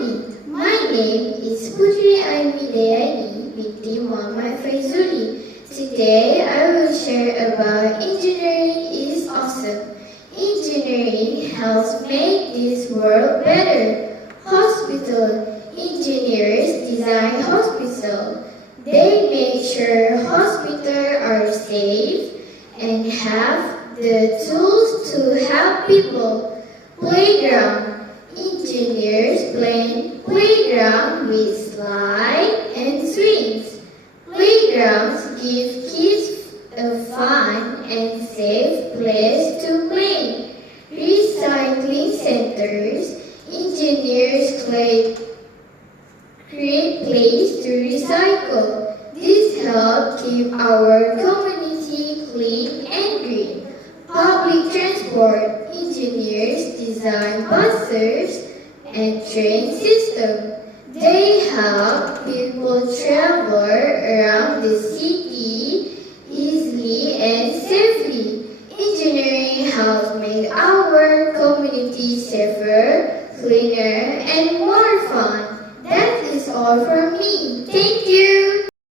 morning. My name is Putri Aimidayani binti Muhammad Faizuli. Today I will share about engineering is awesome. Engineering helps make this world better. Hospital. Engineers design hospital. They make sure hospitals are safe and have the tools to help people. Playground. Engineers plan playground with slide and swings. Playgrounds give kids a fun and safe place to play. Recycling centers. Engineers create place to recycle. This helps keep our community clean and green. Public transport. Engineers design buses and train system. They help people travel around the city easily and safely. Engineering helps make our community safer, cleaner, and more fun. That is all from me. Thank you.